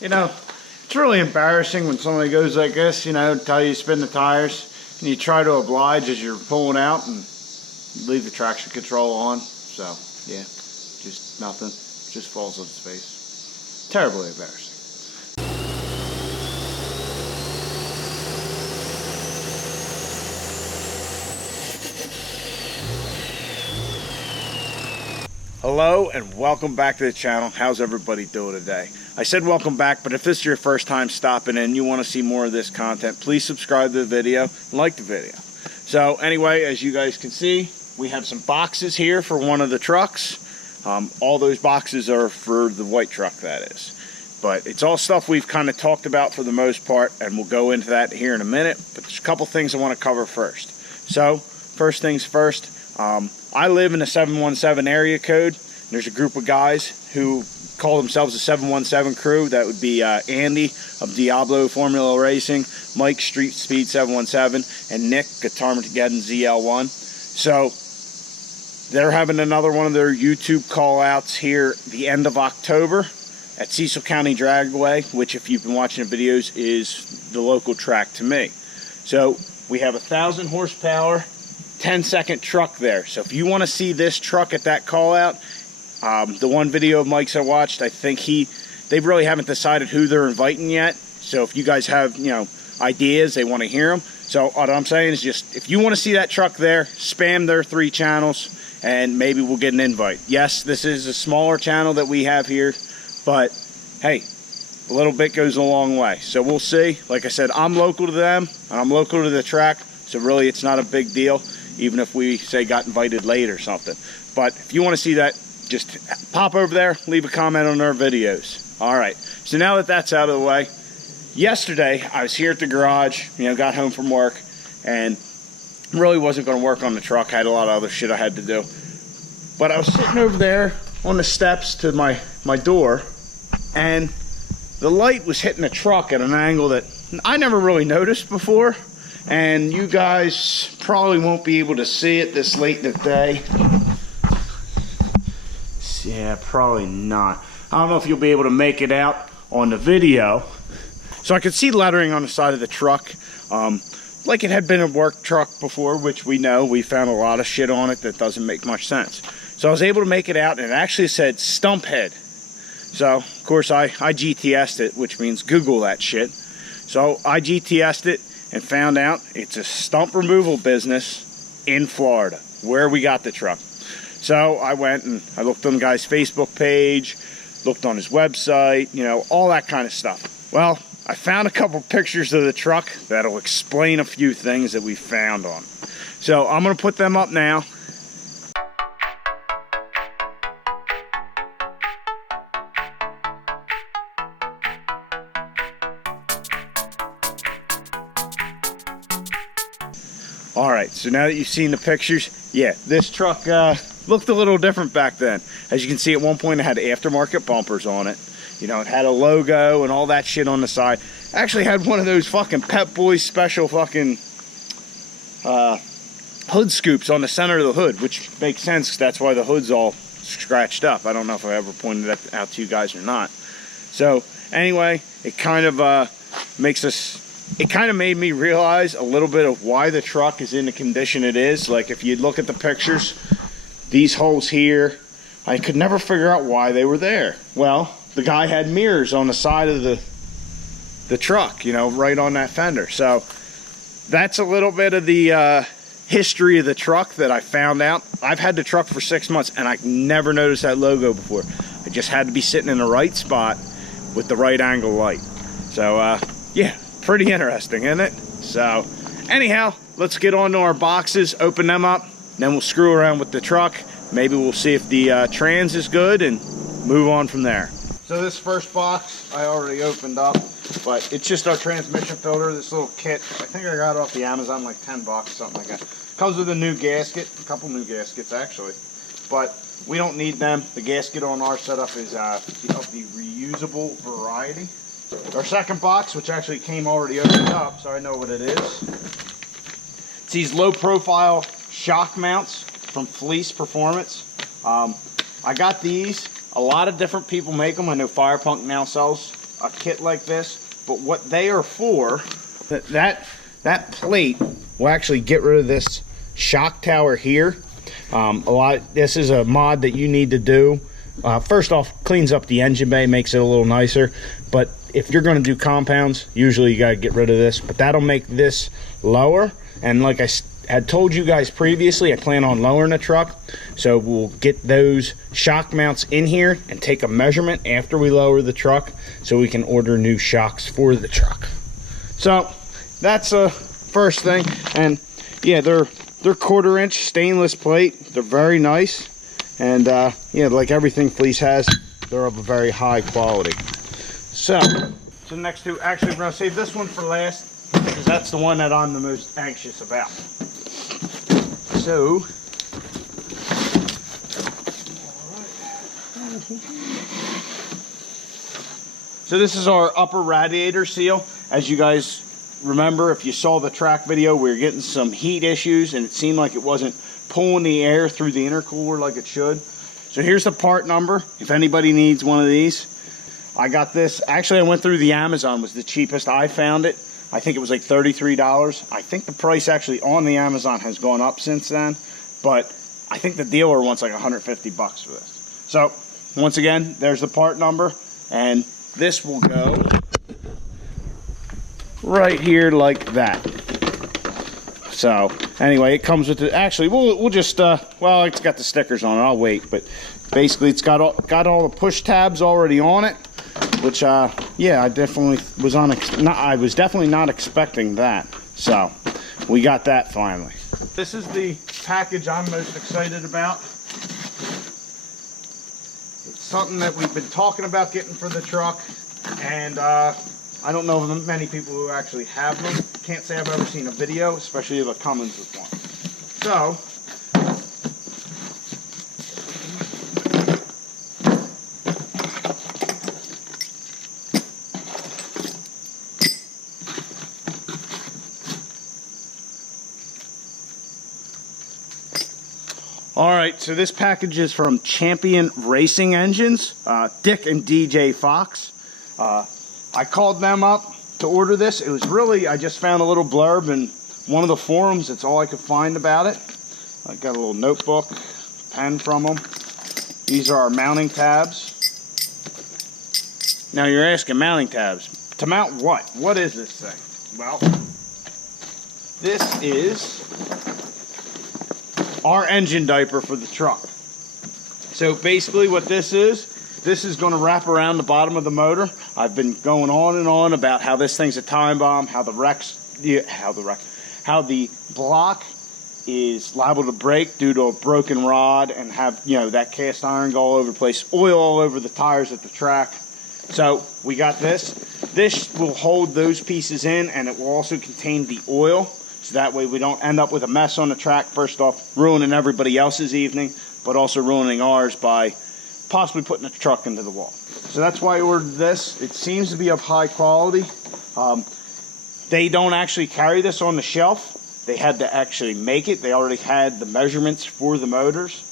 You know, it's really embarrassing when somebody goes like this, you know, tell you to spin the tires, and you try to oblige as you're pulling out and leave the traction control on. So, yeah, just nothing. Just falls on its face. Terribly embarrassing. Hello and welcome back to the channel. How's everybody doing today? I said welcome back, but if this is your first time stopping in and you want to see more of this content, please subscribe to the video and like the video. So anyway, as you guys can see, we have some boxes here for one of the trucks. All those boxes are for the white truck, that is. But it's all stuff we've kind of talked about for the most part, and we'll go into that here in a minute. But there's a couple things I want to cover first. So first things first, I live in a 717 area code. There's a group of guys who call themselves the 717 crew. That would be Andy of Diablo Formula Racing, Mike Street Speed 717, and Nick Guitar-Mageddon ZL1. So they're having another one of their YouTube call outs here the end of October at Cecil County Dragway, which if you've been watching the videos is the local track to me. So we have 1,000 horsepower 10-second truck there. So if you want to see this truck at that call out, the one video of Mike's I watched, I think they really haven't decided who they're inviting yet. So if you guys have, you know, ideas, they want to hear them. So what I'm saying is just, if you want to see that truck there, spam their 3 channels and maybe we'll get an invite. Yes, this is a smaller channel that we have here, but hey, a little bit goes a long way. So we'll see. Like I said, I'm local to them and I'm local to the track. So really it's not a big deal, even if we say got invited late or something. But if you want to see that, just pop over there, leave a comment on our videos. All right, so now that that's out of the way, yesterday I was here at the garage, you know, got home from work, and really wasn't going to work on the truck. I had a lot of other shit I had to do. But I was sitting over there on the steps to my door, and the light was hitting the truck at an angle that I never really noticed before. And you guys probably won't be able to see it this late in the day. Yeah, probably not. I don't know if you'll be able to make it out on the video. So I could see lettering on the side of the truck, like it had been a work truck before, which we know. We found a lot of shit on it that doesn't make much sense. So I was able to make it out, and it actually said stump head. So, of course, I GTS'd it, which means Google that shit. So I GTS'd it and found out it's a stump removal business in Florida, where we got the truck. So I went and I looked on the guy's Facebook page, looked on his website, you know, all that kind of stuff. Well, I found a couple pictures of the truck that'll explain a few things that we found on it. So I'm going to put them up now. Alright, so now that you've seen the pictures, yeah, this truck looked a little different back then. As you can see, at one point it had aftermarket bumpers on it. You know, it had a logo and all that shit on the side. Actually had one of those fucking Pep Boys special fucking hood scoops on the center of the hood, which makes sense because that's why the hood's all scratched up. I don't know if I ever pointed that out to you guys or not. So anyway, it kind of made me realize a little bit of why the truck is in the condition it is. Like if you look at the pictures, these holes here, I could never figure out why they were there. Well, the guy had mirrors on the side of the truck, you know, right on that fender. So that's a little bit of the history of the truck that I found out. I've had the truck for 6 months and I never noticed that logo before. I just had to be sitting in the right spot with the right angle light. So yeah, pretty interesting, isn't it? So anyhow, let's get on to our boxes, open them up, then we'll screw around with the truck. Maybe we'll see if the trans is good and move on from there. So this first box I already opened up, but it's just our transmission filter, this little kit. I think I got it off the Amazon, like 10 bucks, something like that. Comes with a new gasket, a couple new gaskets actually, but we don't need them. The gasket on our setup is of the reusable variety. Our second box, which actually came already opened up, so I know what it is. It's these low profile shock mounts from Fleece Performance. I got these. A lot of different people make them. I know Firepunk now sells a kit like this, but what they are for, that plate will actually get rid of this shock tower here. This is a mod that you need to do. First off, cleans up the engine bay, makes it a little nicer, but if you're going to do compounds, usually you got to get rid of this, but that'll make this lower. And like I had told you guys previously, I plan on lowering the truck, so we'll get those shock mounts in here and take a measurement after we lower the truck so we can order new shocks for the truck. So that's a first thing. And yeah, they're 1/4-inch stainless plate. They're very nice, and yeah, like everything Fleece has, they're of a very high quality. So the next two, actually we're going to save this one for last because that's the one that I'm the most anxious about. So this is our upper radiator seal. As you guys remember, if you saw the track video, we were getting some heat issues and it seemed like it wasn't pulling the air through the intercooler like it should. So here's the part number if anybody needs one of these. I got this, actually I went through the Amazon, was the cheapest I found it. I think it was like $33. I think the price actually on the Amazon has gone up since then, but I think the dealer wants like 150 bucks for this. So once again, there's the part number, and this will go right here like that. So anyway, it comes with the, actually we'll just well, it's got the stickers on it, I'll wait, but basically it's got all the push tabs already on it, which yeah, I definitely was I was definitely not expecting that. So we got that finally. This is the package I'm most excited about. It's something that we've been talking about getting for the truck, and I don't know of many people who actually have them. Can't say I've ever seen a video, especially of a Cummins with one. So alright, so this package is from Champion Racing Engines, Dick and DJ Fox. I called them up to order this. It was really, I just found a little blurb in one of the forums. That's all I could find about it. I got a little notebook, pen from them. These are our mounting tabs. Now you're asking, mounting tabs. To mount what? What is this thing? Well, this is our engine diaper for the truck. So basically what this is going to wrap around the bottom of the motor. I've been going on and on about how this thing's a time bomb, how the block is liable to break due to a broken rod and have, you know, that cast iron go all over the place, oil all over the tires at the track. So we got this. This will hold those pieces in, and it will also contain the oil. So that way we don't end up with a mess on the track. First off, ruining everybody else's evening, but also ruining ours by possibly putting the truck into the wall. So that's why I ordered this. It seems to be of high quality. They don't actually carry this on the shelf. They had to actually make it. They already had the measurements for the motors,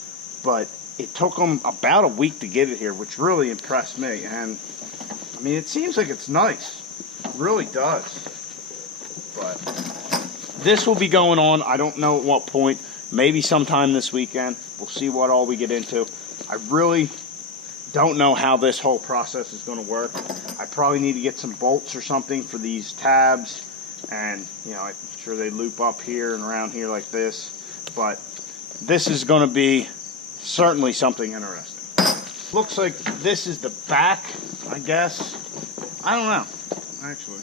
but it took them about a week to get it here, which really impressed me. And I mean, it seems like it's nice. It really does. But this will be going on, I don't know at what point, maybe sometime this weekend. We'll see what all we get into. I really don't know how this whole process is going to work. I probably need to get some bolts or something for these tabs, and you know, I'm sure they loop up here and around here like this, but this is going to be certainly something interesting. Looks like this is the back, I guess. I don't know, actually.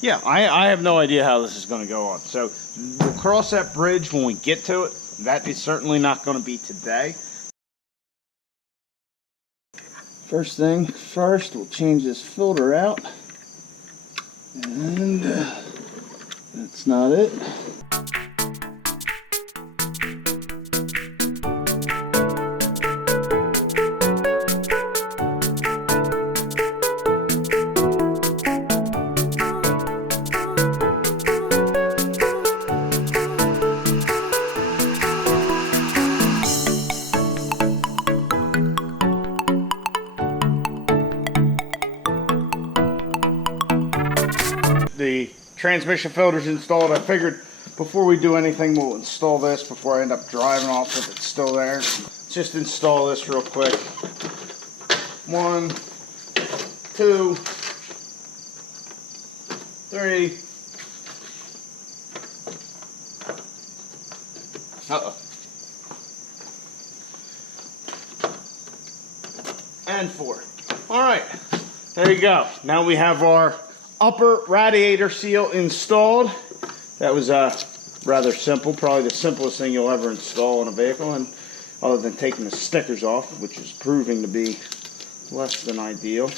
Yeah, I have no idea how this is going to go on. So we'll cross that bridge when we get to it. That is certainly not going to be today. First thing first, we'll change this filter out. And that's not it. the transmission filter's installed. I figured before we do anything, we'll install this before I end up driving off if it's still there. Let's just install this real quick. 1, 2, 3. Uh-oh. And 4. All right, there you go. Now we have our upper radiator seal installed. That was rather simple, probably the simplest thing you'll ever install in a vehicle, and other than taking the stickers off, which is proving to be less than ideal.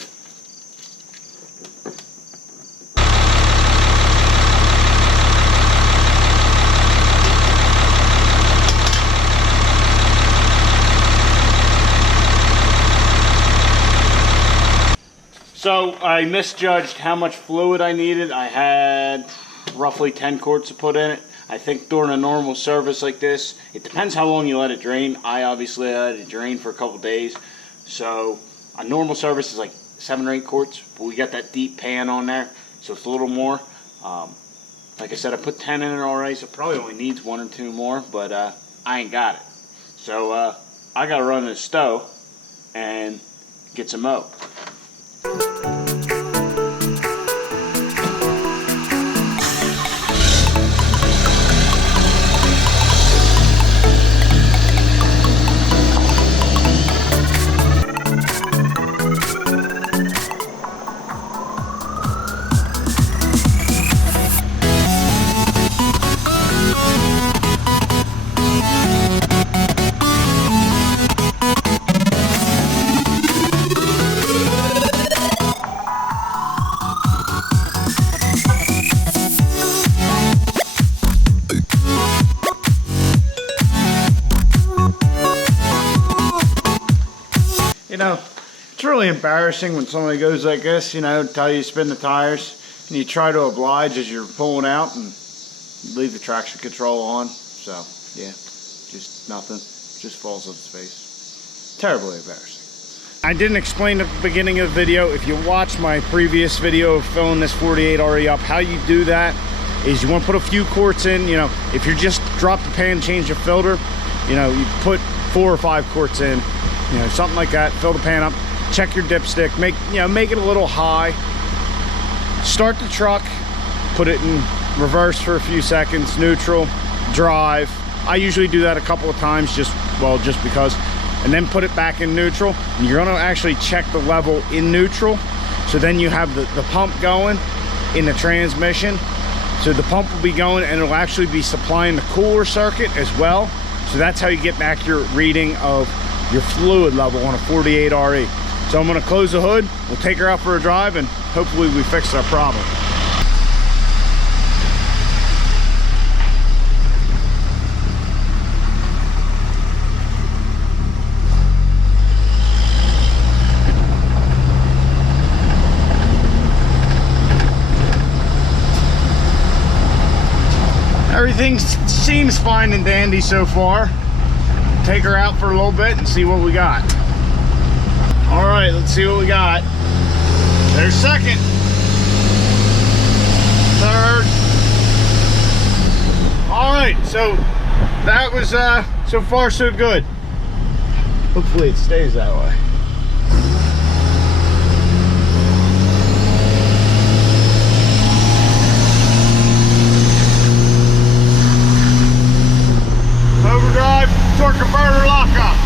So I misjudged how much fluid I needed. I had roughly 10 quarts to put in it. I think during a normal service like this, it depends how long you let it drain. I obviously let it drain for a couple days. So a normal service is like 7 or 8 quarts, but we got that deep pan on there, so it's a little more. Like I said, I put 10 in it already, so it probably only needs 1 or 2 more, but I ain't got it. So I gotta run to the stove and get some milk. You know, it's really embarrassing when somebody goes like this, you know, tell you to spin the tires, and you try to oblige as you're pulling out and leave the traction control on. So, yeah, just nothing. Just falls on its face. Terribly embarrassing. I didn't explain at the beginning of the video. If you watch my previous video of filling this 48RE up, how you do that is you want to put a few quarts in. You know, if you just drop the pan, change the filter, you know, you put 4 or 5 quarts in. You know, something like that. Fill the pan up, check your dipstick, make it a little high. Start the truck, put it in reverse for a few seconds, neutral, drive. I usually do that a couple of times just because. And then put it back in neutral. And you're gonna actually check the level in neutral. So then you have the pump going in the transmission. So the pump will be going and it'll actually be supplying the cooler circuit as well. So that's how you get an accurate reading of your fluid level on a 48RE. So I'm gonna close the hood, we'll take her out for a drive, and hopefully we fix our problem. Everything seems fine and dandy so far. Take her out for a little bit and see what we got. All right, let's see what we got. There's second, third. All right, so that was so far so good. Hopefully it stays that way. Overdrive, torque converter lockup.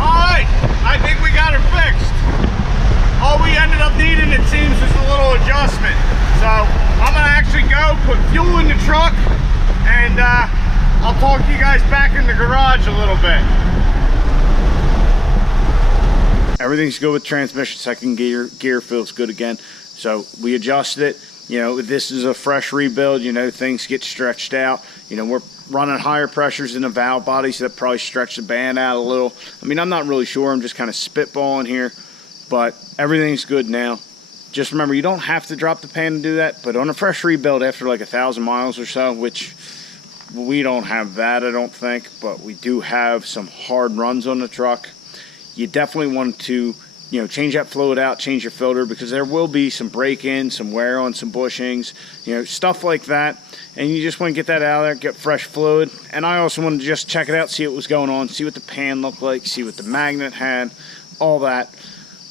Alright, I think we got her fixed. All we ended up needing, it seems, is a little adjustment. So I'm gonna actually go put fuel in the truck, and I'll talk to you guys back in the garage a little bit. Everything's good with transmission. Second gear feels good again. So we adjusted it. You know, this is a fresh rebuild. You know, things get stretched out. You know, we're running higher pressures in the valve body, so that probably stretched the band out a little. I mean, I'm not really sure. I'm just kind of spitballing here, but everything's good now. Just remember, you don't have to drop the pan to do that, but on a fresh rebuild after like 1,000 miles or so, which we don't have that, I don't think, but we do have some hard runs on the truck, you definitely want to you know, change that fluid out, change your filter, because there will be some break-in, some wear on some bushings, you know, stuff like that. And you just want to get that out of there, get fresh fluid. And I also wanted to just check it out, see what was going on, see what the pan looked like, see what the magnet had, all that.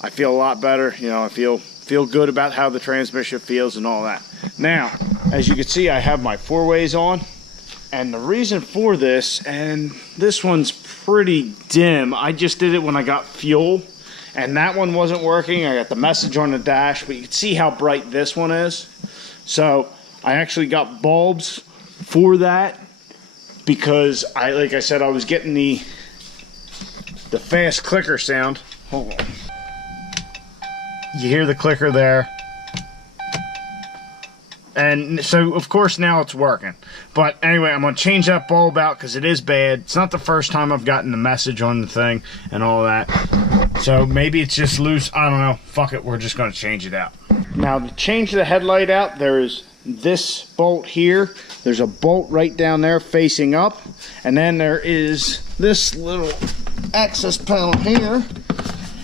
I feel a lot better, you know, I feel good about how the transmission feels and all that. Now, as you can see, I have my 4-ways on. And the reason for this, and this one's pretty dim, I just did it when I got fuel, and that one wasn't working. I got the message on the dash, but you can see how bright this one is. So I actually got bulbs for that, because like I said, I was getting the fast clicker sound. Hold on. You hear the clicker there. And so, of course, now it's working. But anyway, I'm going to change that bulb out because it is bad. It's not the first time I've gotten the message on the thing and all that. So maybe it's just loose. I don't know. Fuck it. We're just going to change it out. Now, to change the headlight out, there's this bolt here. There's a bolt right down there facing up. And then there is this little access panel here.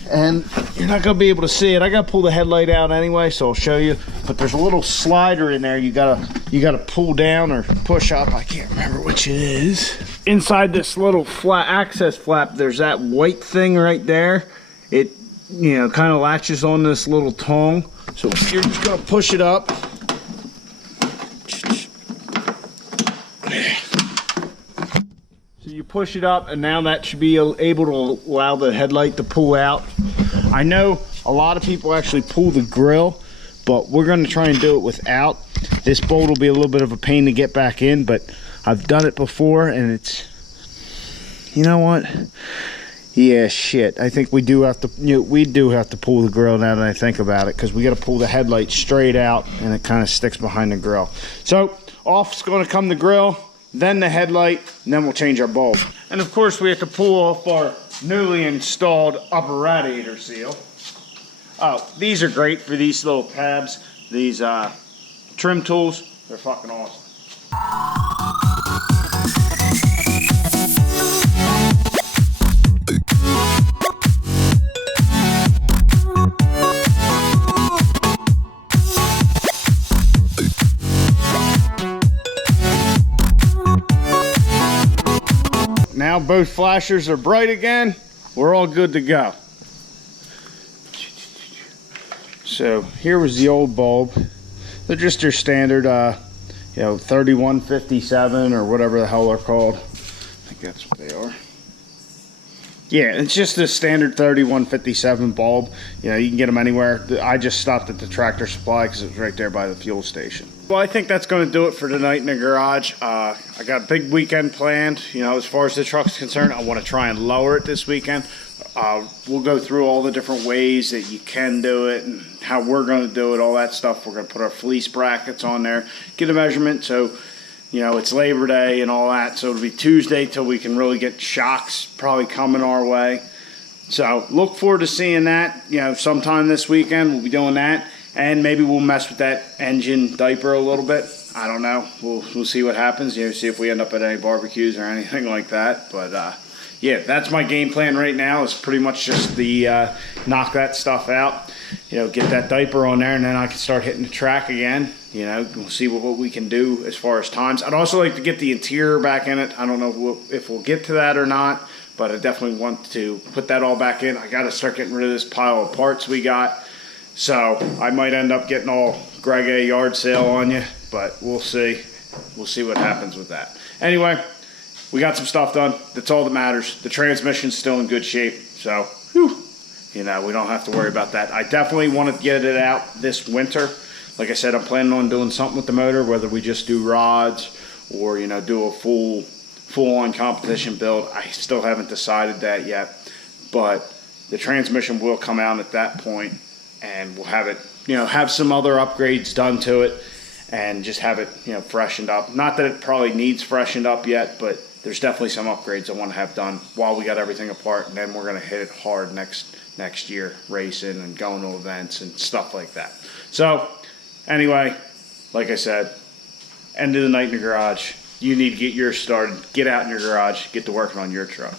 And you're not going to be able to see it. I got to pull the headlight out anyway, so I'll show you. But there's a little slider in there you gotta pull down or push up. I can't remember which it is. Inside this little flat access flap, there's that white thing right there. It, you know, kind of latches on this little tongue. So you're just going to push it up. So you push it up, and now that should be able to allow the headlight to pull out. I know a lot of people actually pull the grill, but we're going to try and do it without. This bolt will be a little bit of a pain to get back in, but I've done it before, and it's, you know what? Yeah, shit. I think we do have to, you know, we do have to pull the grill now that I think about it, because we got to pull the headlight straight out, and it kind of sticks behind the grill. So off's going to come the grill, then the headlight, and then we'll change our bulb. And of course, we have to pull off our newly installed upper radiator seal. Oh, these are great for these little tabs. These trim tools, they're fucking awesome. Now both flashers are bright again. We're all good to go. So here was the old bulb. They're just your standard, you know, 3157 or whatever the hell they're called. I think that's what they are. Yeah, it's just a standard 3157 bulb. You know, you can get them anywhere. I just stopped at the Tractor Supply because it was right there by the fuel station. Well, I think that's going to do it for tonight in the garage. I got a big weekend planned. You know, as far as the truck's concerned, I want to try and lower it this weekend. We'll go through all the different ways that you can do it and how we're going to do it, all that stuff. We're going to put our fleece brackets on there, get a measurement. So, you know, it's Labor Day and all that. So it'll be Tuesday till we can really get shocks probably coming our way. So look forward to seeing that, you know, sometime this weekend. We'll be doing that. And maybe we'll mess with that engine diaper a little bit. I don't know. We'll see what happens. You know, see if we end up at any barbecues or anything like that. But yeah, that's my game plan right now. It's pretty much just the knock that stuff out. You know, get that diaper on there, and then I can start hitting the track again. You know, we'll see what we can do as far as times. I'd also like to get the interior back in it. I don't know if we'll get to that or not, but I definitely want to put that all back in. I got to start getting rid of this pile of parts we got. So I might end up getting all Greg A yard sale on you, but we'll see. We'll see what happens with that. Anyway, we got some stuff done. That's all that matters. The transmission's still in good shape, so whew, you know, we don't have to worry about that. I definitely want to get it out this winter. Like I said, I'm planning on doing something with the motor, whether we just do rods or, you know, do a full-on competition build. I still haven't decided that yet, but the transmission will come out at that point. And we'll have it, you know, have some other upgrades done to it and just have it, you know, freshened up. Not that it probably needs freshened up yet, but there's definitely some upgrades I want to have done while we got everything apart. And then we're going to hit it hard next year, racing and going to events and stuff like that. So anyway, like I said, end of the night in the garage. You need to get yours started. Get out in your garage. Get to working on your truck.